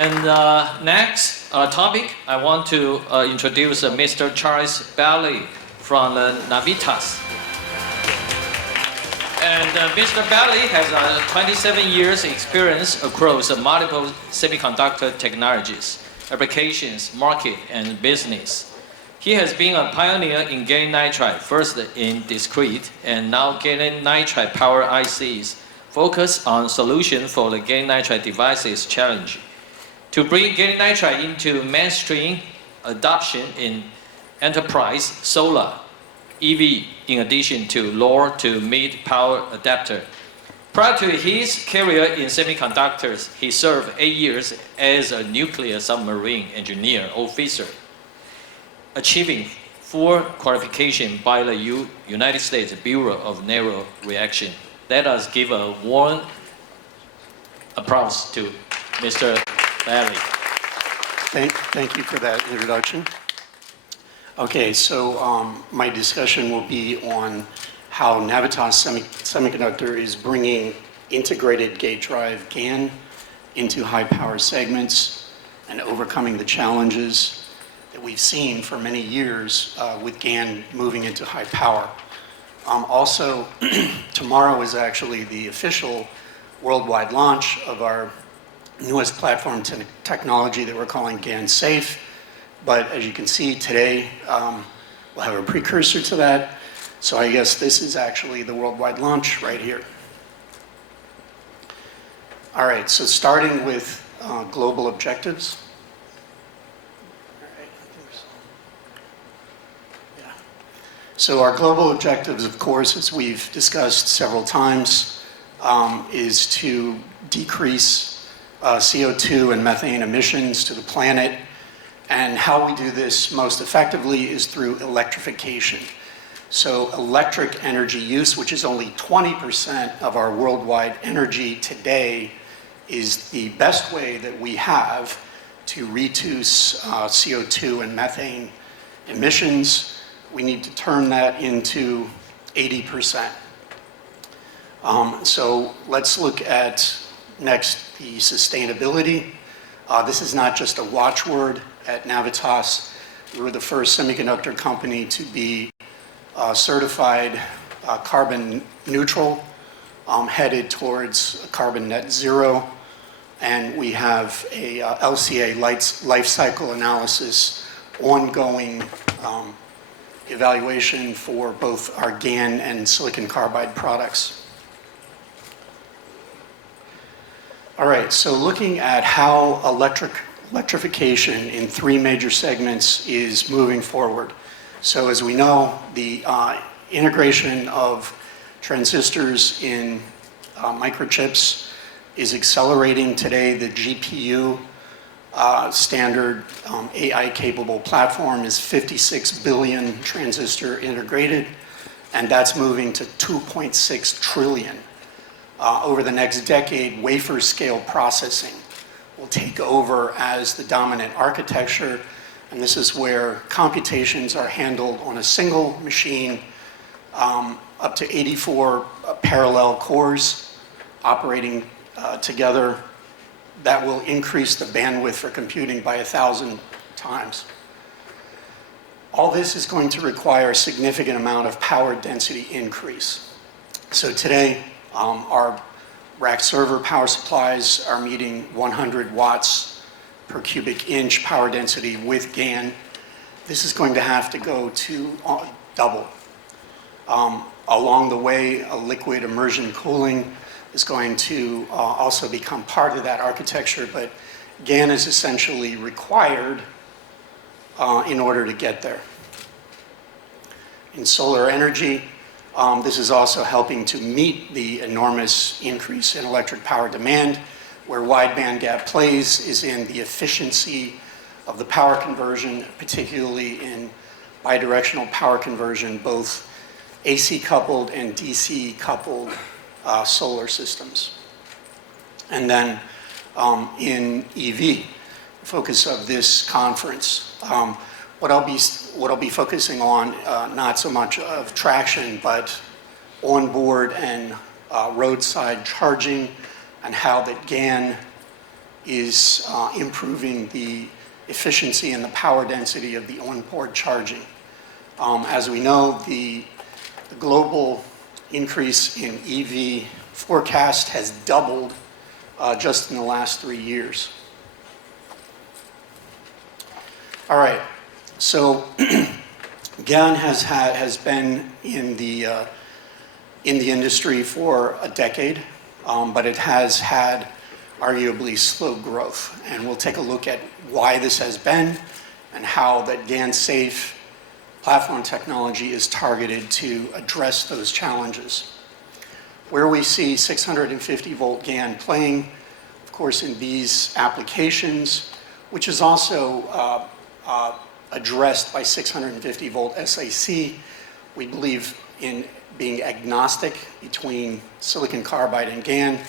And next topic, I want to introduce Mr. Charles Bailley from Navitas. And Mr. Bailley has 27 years experience across multiple semiconductor technologies, applications, market, and business. He has been a pioneer in gallium nitride, first in discrete and now gallium nitride power ICs, focused on solutions for the gallium nitride devices challenge. To bring gallium nitride into mainstream adoption in enterprise, solar, EV, in addition to low to mid power adapter. Prior to his career in semiconductors, he served 8 years as a nuclear submarine engineer officer, achieving full qualification by the United States Bureau of Naval Reaction. Let us give a warm applause to Mr. Bailley. Thank you for that introduction. Okay, so my discussion will be on how Navitas Semiconductor is bringing integrated gate drive GaN into high power segments and overcoming the challenges that we've seen for many years with GaN moving into high power. Also, tomorrow is actually the official worldwide launch of our newest platform technology that we're calling GaNSafe. But as you can see today, we'll have a precursor to that. So I guess this is actually the worldwide launch right here. All right, so starting with global objectives. So our global objectives, of course, as we've discussed several times, is to decrease CO2 and methane emissions to the planet. And how we do this most effectively is through electrification. So electric energy use, which is only 20% of our worldwide energy today, is the best way that we have to reduce CO2 and methane emissions. We need to turn that into 80%. So let's look at next the sustainability. This is not just a watchword at Navitas. We were the first semiconductor company to be certified carbon neutral, headed towards carbon net zero. And we have a LCA life cycle analysis ongoing evaluation for both our GaN and silicon carbide products. All right, so looking at how electrification in 3 major segments is moving forward. So as we know, the integration of transistors in microchips is accelerating today. The GPU standard AI-capable platform is 56 billion transistor integrated, and that's moving to 2.6 trillion. Over the next decade, wafer scale processing will take over as the dominant architecture, and this is where computations are handled on a single machine, up to 84 parallel cores operating together. That will increase the bandwidth for computing by 1,000 times. All this is going to require a significant amount of power density increase. So today, our rack server power supplies are meeting 100 watts per cubic inch power density with GaN. This is going to have to go to double. Along the way, a liquid immersion cooling is going to also become part of that architecture, but GaN is essentially required in order to get there. In solar energy, this is also helping to meet the enormous increase in electric power demand. Where wide bandgap plays is in the efficiency of the power conversion, particularly in bidirectional power conversion, both AC coupled and DC coupled solar systems. And then in EV, focus of this conference, what I'll be focusing on, not so much of traction, but onboard and roadside charging, and how that GaN is improving the efficiency and the power density of the onboard charging. As we know, the global increase in EV forecast has doubled just in the last 3 years. All right, so GaN has been in the industry for a decade, but it has had arguably slow growth. And we'll take a look at why this has been and how that GaNSafe platform technology is targeted to address those challenges. Where we see 650 volt GaN playing, of course, in these applications, which is also addressed by 650 volt SAC, we believe in being agnostic between silicon carbide and GaN.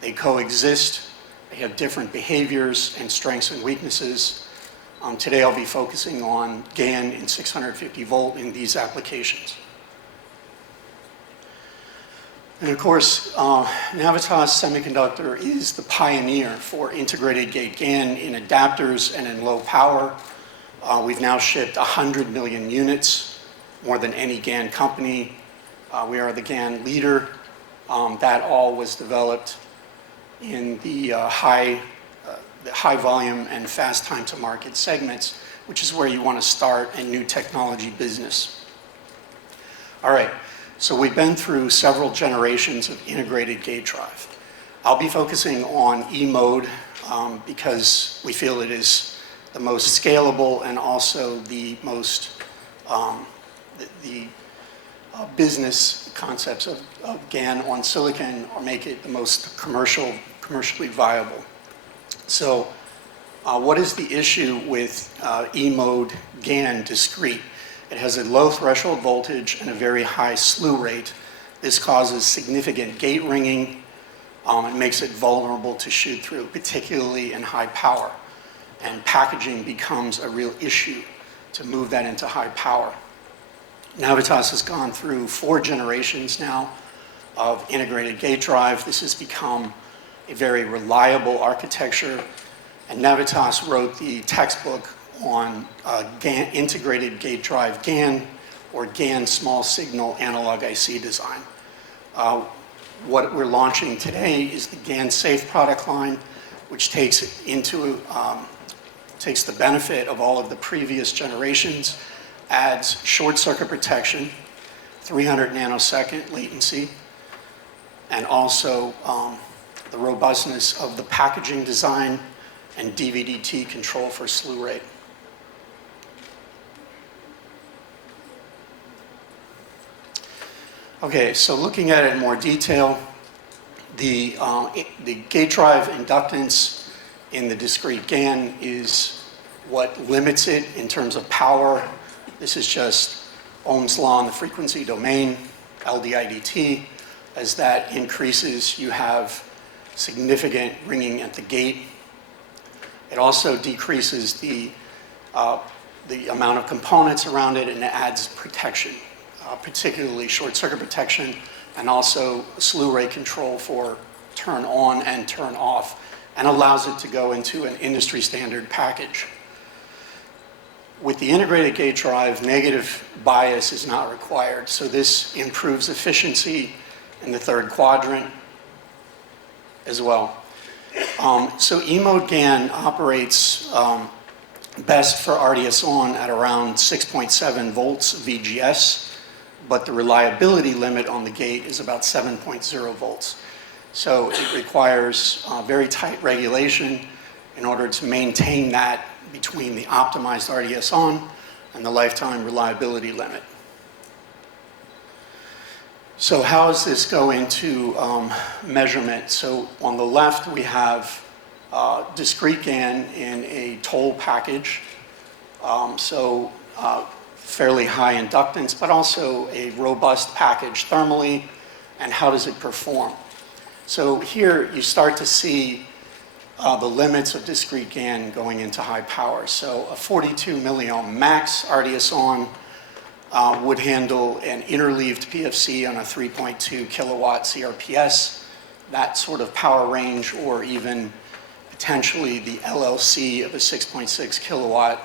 They coexist. They have different behaviors and strengths and weaknesses. Today I'll be focusing on GaN in 650 volt in these applications. And of course, Navitas Semiconductor is the pioneer for integrated gate GaN in adapters and in low power. We've now shipped 100 million units, more than any GaN company. We are the GaN leader. That all was developed in the high volume and fast time to market segments, which is where you want to start a new technology business. All right, so we've been through several generations of integrated gate drive. I'll be focusing on E-mode because we feel it is the most scalable and also the most business concepts of GaN on silicon or make it the most commercially viable. So what is the issue with E-mode GaN discrete? It has a low threshold voltage and a very high slew rate. This causes significant gate ringing. It makes it vulnerable to shoot through, particularly in high power. And packaging becomes a real issue to move that into high power. Navitas has gone through 4 generations now of integrated gate drive. This has become a very reliable architecture, and Navitas wrote the textbook on integrated gate drive GaN, or GaN small signal analog IC design. What we're launching today is the GaNSafe product line, which takes the benefit of all of the previous generations, adds short circuit protection, 300 nanosecond latency, and also the robustness of the packaging design and DVDT control for slew rate. Okay, so looking at it in more detail, the gate drive inductance in the discrete GaN is what limits it in terms of power. This is just Ohm's law in the frequency domain, LDIDT. As that increases, you have significant ringing at the gate. It also decreases the amount of components around it, and it adds protection, particularly short circuit protection, and also slew rate control for turn on and turn off, and allows it to go into an industry standard package. With the integrated gate drive, negative bias is not required, so this improves efficiency in the third quadrant as well. So E-mode GaN operates best for RDS(on) at around 6.7 volts VGS, but the reliability limit on the gate is about 7.0 volts. So it requires very tight regulation in order to maintain that between the optimized RDS(on) and the lifetime reliability limit. So how does this go into measurement? So on the left we have discrete GaN in a toll package, fairly high inductance, but also a robust package thermally, and how does it perform? So here you start to see the limits of discrete GaN going into high power. So a 42 milliohm max RDS(on) would handle an interleaved PFC on a 3.2 kilowatt CRPS, that sort of power range, or even potentially the LLC of a 6.6 kilowatt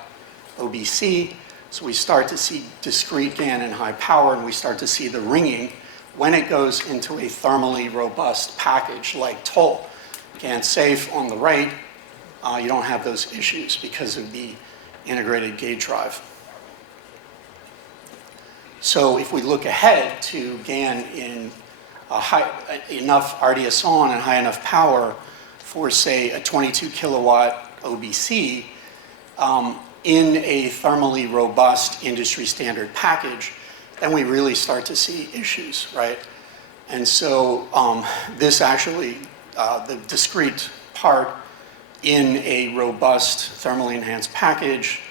OBC. So we start to see discrete GaN and high power, and we start to see the ringing when it goes into a thermally robust package like toll. GaNSafe on the right, you don't have those issues because of the integrated gate drive. So if we look ahead to GaN in enough RDS(on) and high enough power for, say, a 22 kilowatt OBC in a thermally robust industry standard package, then we really start to see issues, right? And so this actually, the discrete part in a robust thermally enhanced package,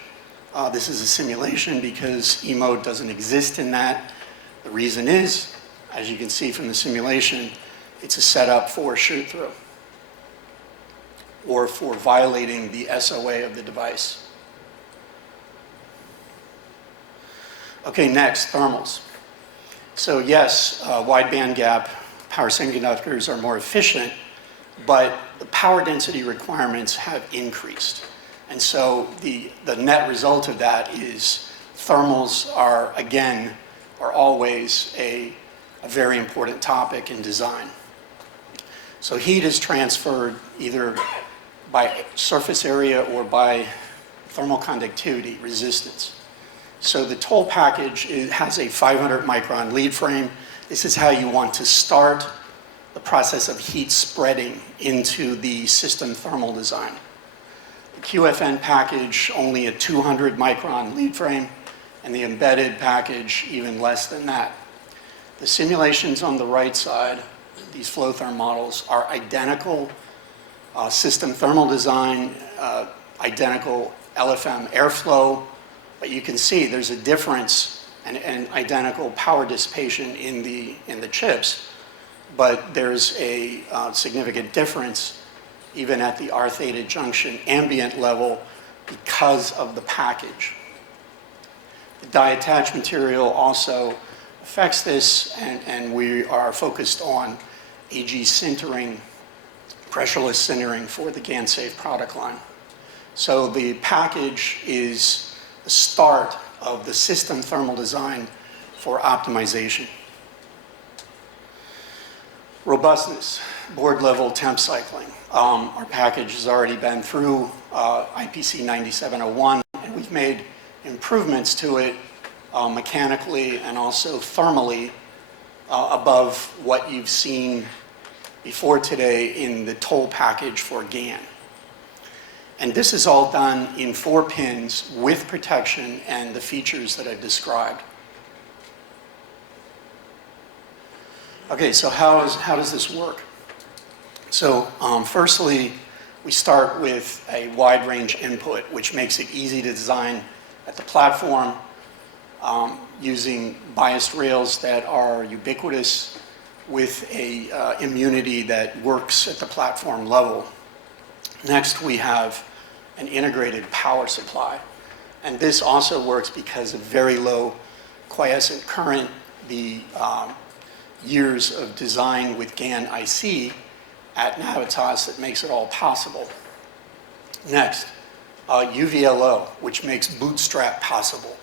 this is a simulation because E-mode doesn't exist in that. The reason is, as you can see from the simulation, it's a setup for shoot-through or for violating the SOA of the device. Okay, next, thermals. So yes, wide bandgap power semiconductors are more efficient, but the power density requirements have increased. And so the net result of that is thermals are, again, are always a very important topic in design. So heat is transferred either by surface area or by thermal conductivity, resistance. So the toll package has a 500 micron lead frame. This is how you want to start the process of heat spreading into the system thermal design. The QFN package, only a 200 micron lead frame, and the embedded package, even less than that. The simulations on the right side, these flow therm models, are identical system thermal design, identical LFM airflow, but you can see there's a difference and identical power dissipation in the chips, but there's a significant difference even at the R theta junction ambient level because of the package. The die attach material also affects this, and we are focused on AG sintering, pressureless sintering for the GaNSafe product line. So the package is the start of the system thermal design for optimization. Robustness, board level temp cycling. Our package has already been through IPC 9701, and we've made improvements to it mechanically and also thermally above what you've seen before today in the toll package for GaN. And this is all done in 4 pins with protection and the features that I've described. Okay, so how does this work? So firstly, we start with a wide range input, which makes it easy to design at the platform using biased rails that are ubiquitous with a immunity that works at the platform level. Next, we have an integrated power supply. And this also works because of very low quiescent current, the years of design with GaN IC at Navitas that makes it all possible. Next, UVLO, which makes bootstrap possible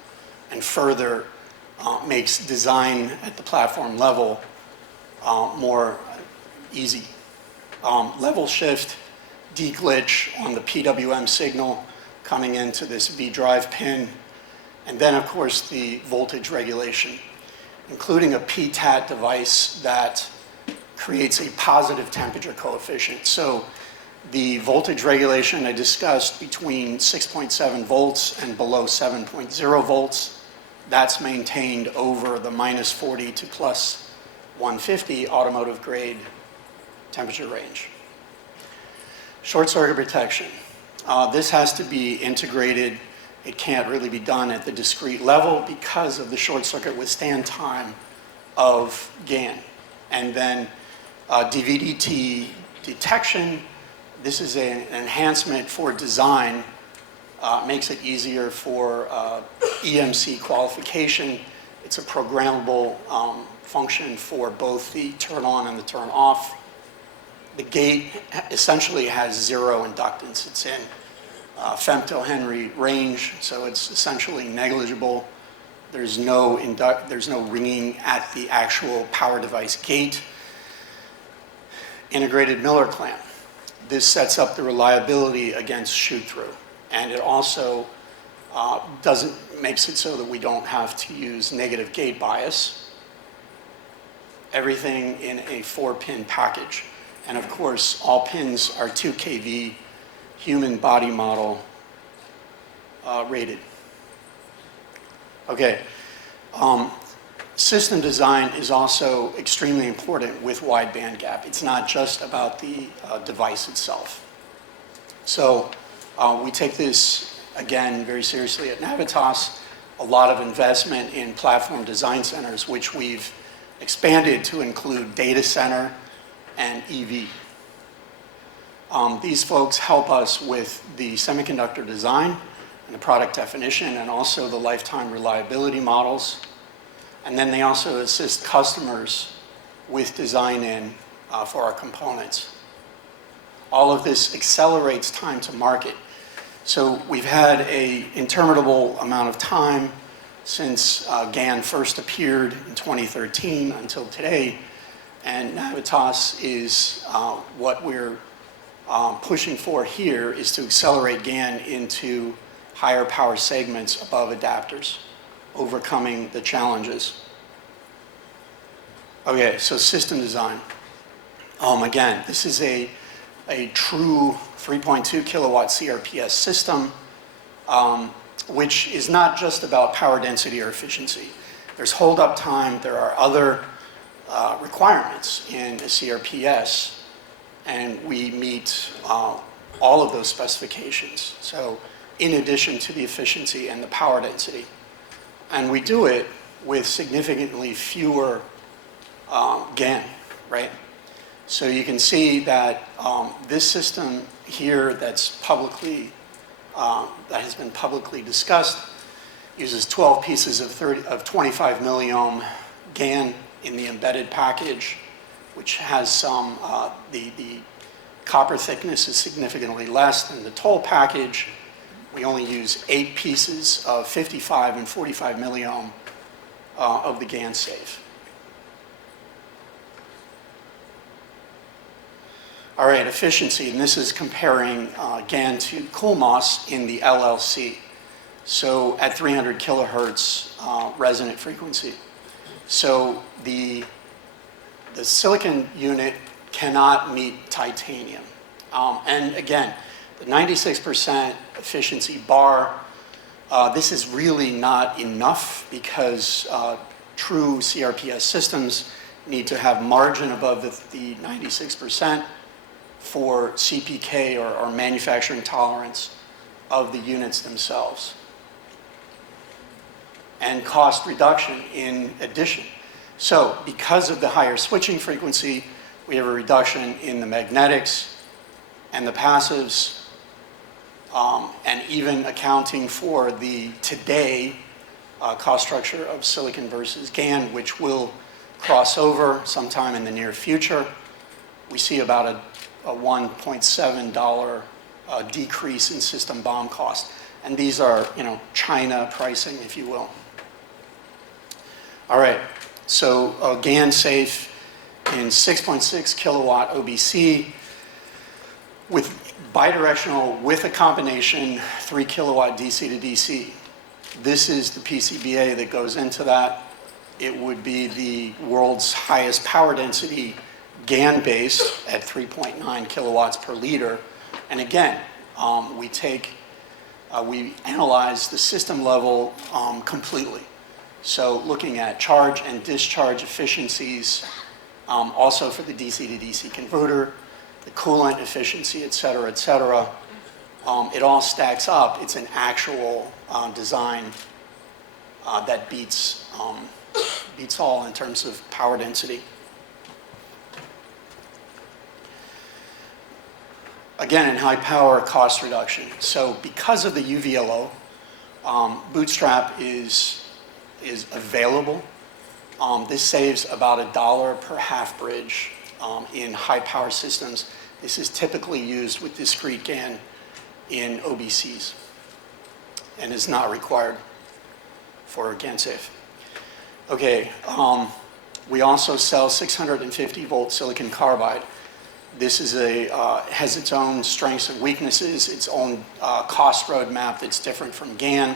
and further makes design at the platform level more easy. Level shift, deglitch on the PWM signal coming into this V drive pin, and then of course the voltage regulation, including a PTAT device that creates a positive temperature coefficient. So the voltage regulation I discussed between 6.7 volts and below 7.0 volts, that's maintained over the minus 40 to plus 150 automotive grade temperature range. Short circuit protection. This has to be integrated. It can't really be done at the discrete level because of the short circuit withstand time of GaN. And then DVDT detection. This is an enhancement for design. Makes it easier for EMC qualification. It's a programmable function for both the turn on and the turn off. the gate essentially has zero inductance. It's in femtohenry range, so it's essentially negligible. There's no ringing at the actual power device gate. Integrated Miller clamp. This sets up the reliability against shoot-through, and it also makes it so that we don't have to use negative gate bias. Everything in a 4-pin package. And of course, all pins are 2 kV human body model rated. Okay. System design is also extremely important with wide band gap. It's not just about the device itself. So we take this, again, very seriously at Navitas. A lot of investment in platform design centers, which we've expanded to include data center and EV. These folks help us with the semiconductor design and the product definition and also the lifetime reliability models. And then they also assist customers with design-in for our components. All of this accelerates time to market. So we've had an interminable amount of time since GaN first appeared in 2013 until today, and Navitas is what we're pushing for here is to accelerate GaN into higher power segments above adapters, overcoming the challenges. Okay, so system design. Again, this is a true 3.2 kilowatt CRPS system, which is not just about power density or efficiency. There's hold up time, there are other requirements in a CRPS, and we meet all of those specifications. So in addition to the efficiency and the power density. And we do it with significantly fewer GaN, right? So you can see that this system here that's publicly, that has been publicly discussed, uses 12 pieces of 25 milliohm GaN in the embedded package, which has some, the copper thickness is significantly less than the toll package. We only use 8 pieces of 55 and 45 milliohm of the GaNSafe. All right, efficiency, and this is comparing GaN to CoolMOS in the LLC. So at 300 kilohertz resonant frequency. So the silicon unit cannot meet titanium. And again, the 96% efficiency bar, this is really not enough because true CRPS systems need to have margin above the 96% for CPK or manufacturing tolerance of the units themselves. And cost reduction in addition. So because of the higher switching frequency, we have a reduction in the magnetics and the passives, and even accounting for the today cost structure of silicon versus GaN, which will cross over sometime in the near future. We see about a $1.7 decrease in system BOM cost. And these are, China pricing, if you will. All right, so GaNSafe in 6.6 kilowatt OBC with bidirectional with a combination 3 kilowatt DC to DC. This is the PCBA that goes into that. It would be the world's highest power density GaN base at 3.9 kilowatts per liter. And again, we analyze the system level completely. So looking at charge and discharge efficiencies, also for the DC to DC converter, the coolant efficiency, et cetera, et cetera. It all stacks up. It's an actual design that beats all in terms of power density. Again, in high power, cost reduction. So because of the UVLO, Bootstrap is available. This saves about $1 per half bridge in high power systems. This is typically used with discrete GaN in OBCs and is not required for GaNSafe. Okay, we also sell 650 volt silicon carbide. This is has its own strengths and weaknesses, its own cost roadmap that's different from GaN,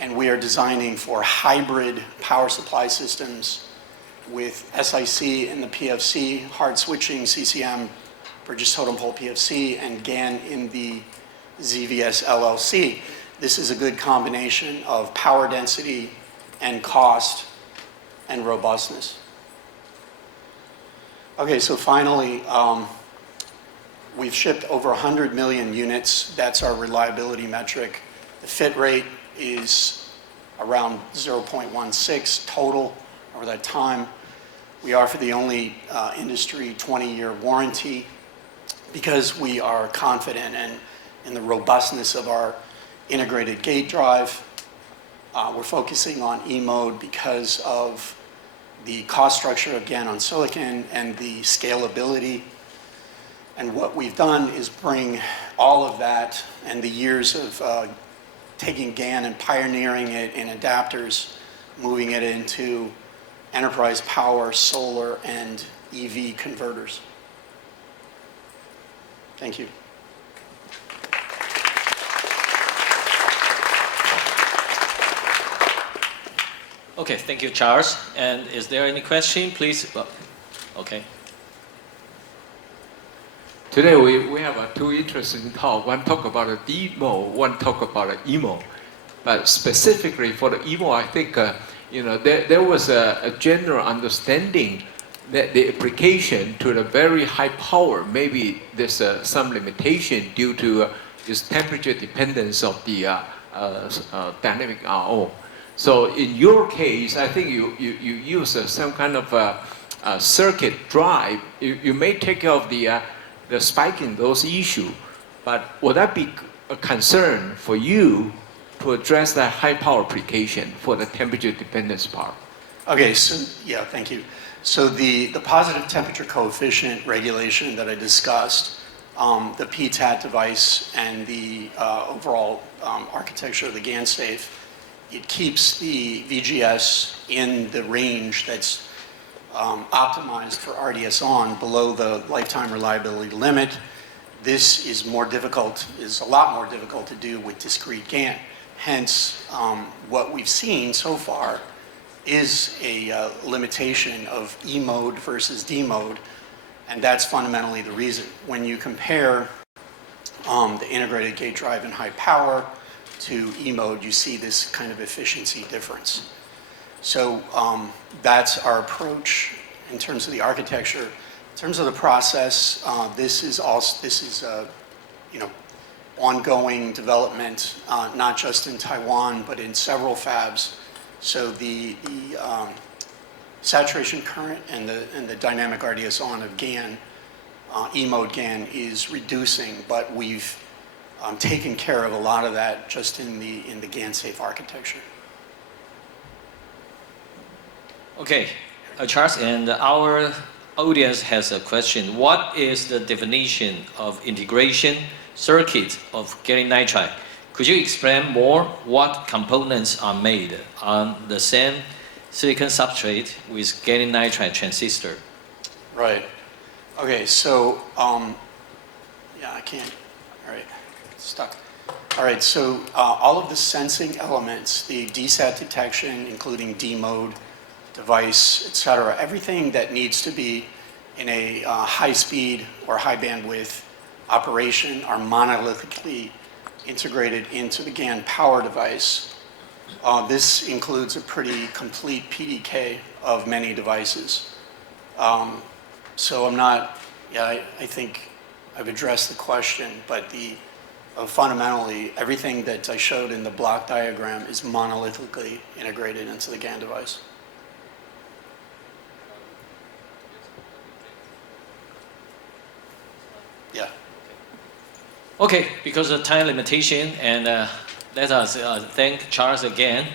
and we are designing for hybrid power supply systems with SiC in the PFC, hard switching CCM for just totem pole PFC, and GaN in the ZVS LLC. This is a good combination of power density and cost and robustness. Okay, so finally, we've shipped over 100 million units. That's our reliability metric. The fit rate is around 0.16 total over that time. We offer the only industry 20-year warranty because we are confident in the robustness of our integrated gate drive. We're focusing on E-mode because of the cost structure of GaN on silicon and the scalability. And what we've done is bring all of that and the years of taking GaN and pioneering it in adapters, moving it into enterprise power, solar, and EV converters. Thank you. Okay, thank you, Charles. And is there any question, please? Okay. Today we have two interesting talk. One talk about a D-mode, one talk about an E-mode. But specifically for the E-mode, I think there was a general understanding that the application to the very high power, maybe there's some limitation due to this temperature dependence of the dynamic RO. So in your case, I think you use some kind of a circuit drive. You may take care of the spike in those issues, but would that be a concern for you to address that high power application for the temperature dependence part? Okay, so yeah, thank you. So the positive temperature coefficient regulation that I discussed, the PTAT device and the overall architecture of the GaNSafe, it keeps the VGS in the range that's optimized for RDS on below the lifetime reliability limit. This is a lot more difficult to do with discrete GaN. Hence, what we've seen so far is a limitation of E-mode versus D-mode, and that's fundamentally the reason. When you compare the integrated gate drive in high power to E-mode, you see this kind of efficiency difference. So that's our approach in terms of the architecture. In terms of the process, this is ongoing development, not just in Taiwan, but in several fabs. So the saturation current and the dynamic RDS on of GaN, E-mode GaN, is reducing, but we've taken care of a lot of that just in the GaNSafe architecture. Okay, Charles, and our audience has a question. What is the definition of integration circuit of gallium nitride? Could you explain more what components are made on the same silicon substrate with gallium nitride transistor? Right. Okay, so, yeah, I can't. All right, stuck. All right, so all of the sensing elements, the DSAT detection, including D-mode, device, etc., everything that needs to be in a high speed or high bandwidth operation are monolithically integrated into the GaN power device. This includes a pretty complete PDK of many devices. So I think I've addressed the question, but fundamentally, everything that I showed in the block diagram is monolithically integrated into the GaN device. Yeah. Okay, because of time limitation, and let us thank Charles again